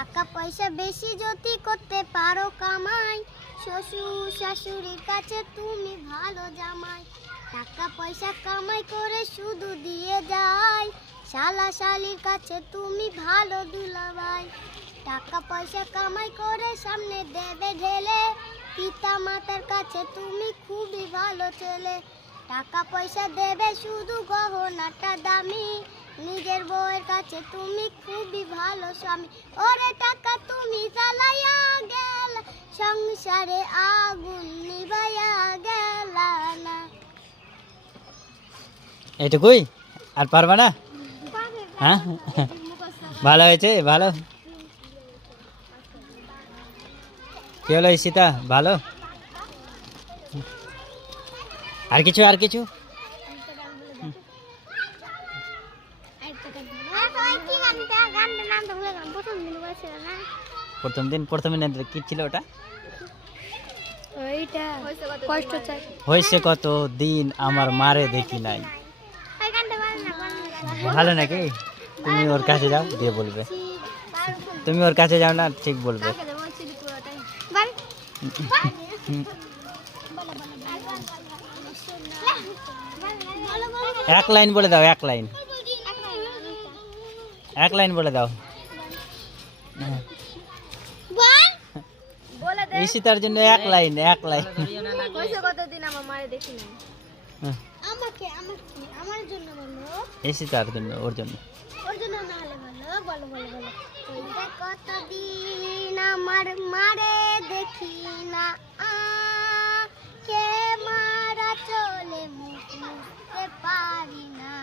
টাকা পয়সা বেশি যদি করতে পারো কামাই, শ্বশুর শাশুড়ির কাছে তুমি ভালো জামাই। টাকা পয়সা কামাই করে শুধু দিয়ে যায়, শালা শালির কাছে তুমি ভালো দুলাভাই। টাকা পয়সা কামাই করে সামনে দেবে ঢেলে, পিতা মাতার কাছে তুমি খুবই ভালো ছেলে। টাকা পয়সা দেবে শুধু গহনাটা দামি, নিজের বউয়ের কাছে তুমি খুবই ভালো স্বামী। ওরে টাকা তুমি জ্বালাইয়া গেল, সংসারে আগুন নিভাইয়া গেল না। এটুকুই আর পারবা না? হ্যাঁ ভালো হয়েছে, ভালো। কি হলো ঈশিতা, ভালো? আর কিছু, আর কিছু? প্রথম দিন কি ছিল ওটা? হয়েছে কত দিন আমার মারে দেখি নাই। ভালো নাকি? তুমি ওর কাছে যাও, দিয়ে বলবে। তুমি ওর কাছে যাও না, ঠিক বলবে। এক লাইন বলে দাও, এক লাইন, এক লাইন বলে দাও। ঈশিতার জন্য এক লাইন, এক লাইন। কতদিন আমার মারে দেখি নাই। আমাকে আমাকে আমার জন্য বলো। ঈশিতার জন্য, ওর জন্য। ওর জন্য না হলে বলো, বলো বলো বলো। কতদিন আমার মারে দেখি না, কে মারা চলে মুখ মুছতে পারি না।